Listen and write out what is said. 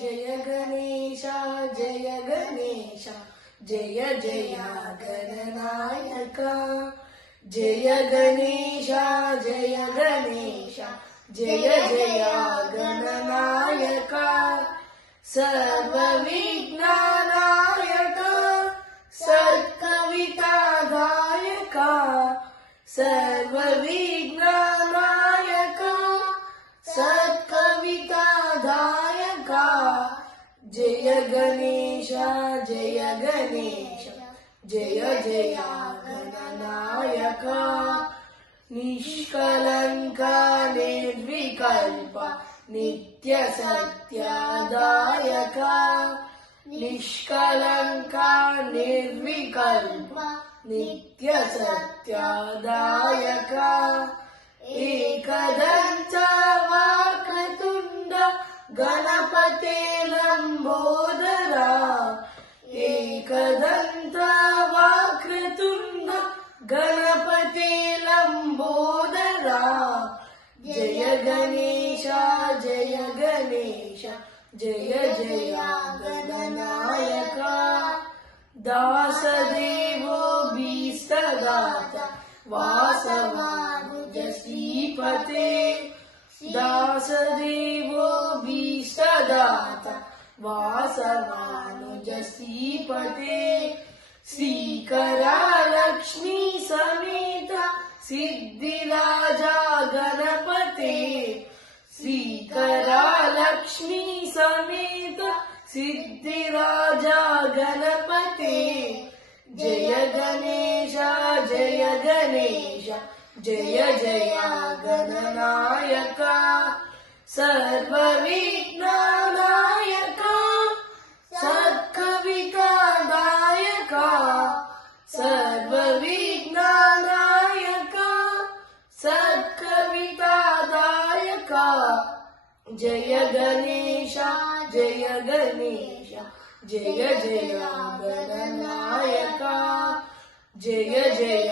జయ గణేశ జయ గణేశ జయ జయ గణనాయక జయ గణేశ జయ గణేశ జయ జయ గణనాయక సర్వ విఘ్ననాయక సత్కవితాదాయక సర్వ విఘ్ననాయక సత్కవితాదాయక జయ గణేశ జయ గణేశ జయ జయ గణనాయక నిష్కలంక నిర్వికల్ప నిత్య సత్యదాయక నిష్కలంక నిర్వికల్ప నిత్య సత్యదాయక ఏకదంత వక్రతుండ గణపతే లంబోదర ఏకదంత వక్రతుండ గణపతే లంబోదర జయ గణేశ జయ గణేశ జయ జయ గణనాయక దాసదేవో భీష్టదాత వాసవానుజ శ్రీపతే దాసదేవో భీష్టదాత వాసవానుజ శ్రీపతే శ్రీకరలక్ష్మీ సమేత సిద్ధిరాజా గణపతే శ్రీకరలక్ష్మీ సమేత సిద్ధిరాజా గణపతే జయ గణేశ జయ గణేశ జయ జయ గణనాయక సర్వ విఘ్ననాయక సత్కవితాదాయక సర్వ విఘ్ననాయక సత్కవితాదాయక జయ గణేశ జయ గణేశ జయ జయ గణనాయక జయ జయ